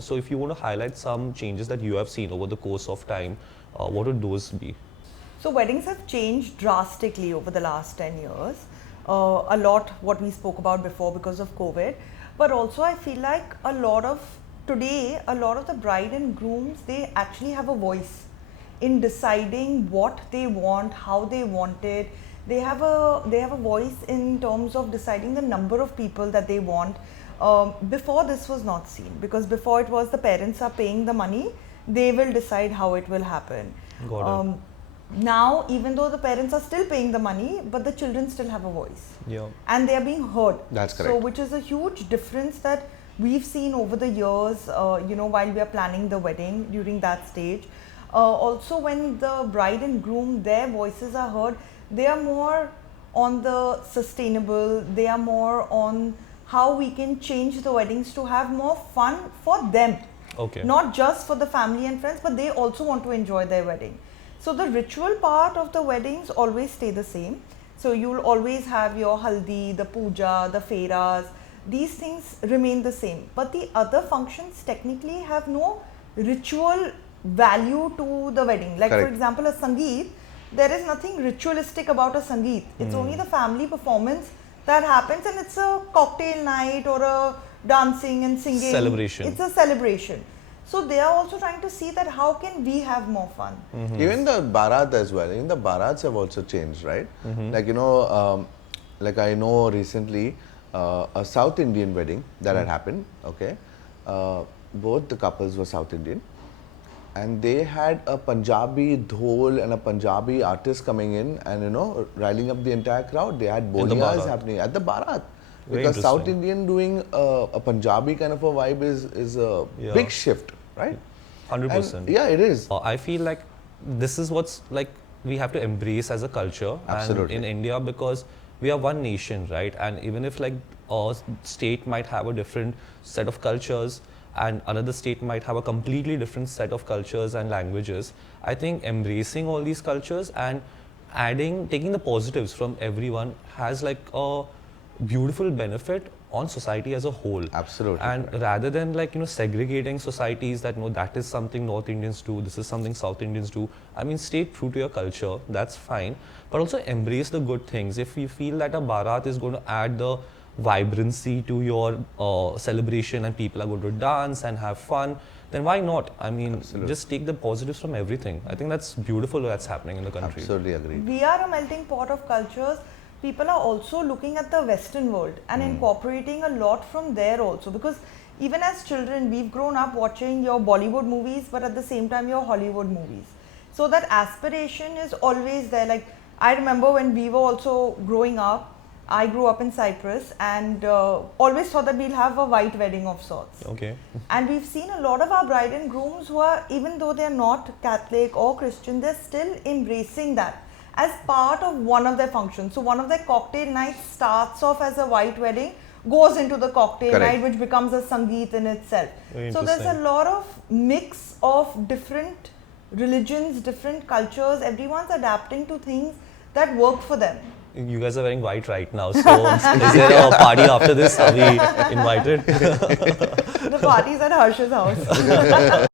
So if you want to highlight some changes that you have seen over the course of time, what would those be? So weddings have changed drastically over the last 10 years. A lot what we spoke about before because of COVID, but also I feel like a lot of the bride and grooms, they actually have a voice in deciding what they want, how they want it. They have a voice in terms of deciding the number of people that they want. Before this was not seen, because before it was the parents are paying the money, they will decide how it will happen. Got it. Now, even though the parents are still paying the money, but the children still have a voice. Yeah. And they are being heard. That's correct. So, which is a huge difference that we've seen over the years, while we are planning the wedding during that stage. Also, when the bride and groom, their voices are heard, they are more on the sustainable, they are more on how we can change the weddings to have more fun for them. Okay. Not just for the family and friends, but they also want to enjoy their wedding. So the ritual part of the weddings always stay the same. So you'll always have your haldi, the puja, the fairas. These things remain the same. But the other functions technically have no ritual value to the wedding. Like Correct. for example, a sangeet, there is nothing ritualistic about a sangeet. It's only the family performance that happens, and it's a cocktail night or a dancing and singing. Celebration. It's a celebration. So they are also trying to see that how can we have more fun. Even the Bharat as well. Even the Bharats have also changed, right? Like, like I know recently a South Indian wedding that had happened, okay? Both the couples were South Indian. And they had a Punjabi dhol and a Punjabi artist coming in and, riling up the entire crowd. They had In the boniyas Bharat. happening at the Bharat. Very Because South interesting. Indian doing a Punjabi kind of a vibe is a Yeah. big shift, right? 100%. And yeah, it is. I feel like this is what's like we have to embrace as a culture Absolutely. and in India, because we are one nation, right? And even if like a state might have a different set of cultures and another state might have a completely different set of cultures and languages, I think embracing all these cultures and taking the positives from everyone has like a beautiful benefit on society as a whole. Absolutely. And rather than like, segregating societies that no, that is something North Indians do, this is something South Indians do. I mean, stay true to your culture, that's fine. But also embrace the good things. If you feel that a Bharat is going to add the vibrancy to your celebration and people are going to dance and have fun, then why not? I mean, Absolutely. just take the positives from everything. I think that's beautiful that's happening in the country. Absolutely agree. We are a melting pot of cultures. People are also looking at the Western world and incorporating a lot from there also, because even as children, we've grown up watching your Bollywood movies, but at the same time, your Hollywood movies. So that aspiration is always there. Like, I remember when we were also growing up, I grew up in Cyprus and always thought that we'll have a white wedding of sorts. Okay. And we've seen a lot of our bride and grooms who are, even though they're not Catholic or Christian, they're still embracing that as part of one of their functions. So one of their cocktail nights starts off as a white wedding, goes into the cocktail Correct. night, which becomes a sangeet in itself. Very So there's a interesting. lot of mix of different religions, different cultures. Everyone's adapting to things that work for them. You guys are wearing white right now, so is there a party after this? Are we invited? The party's at Harsh's house.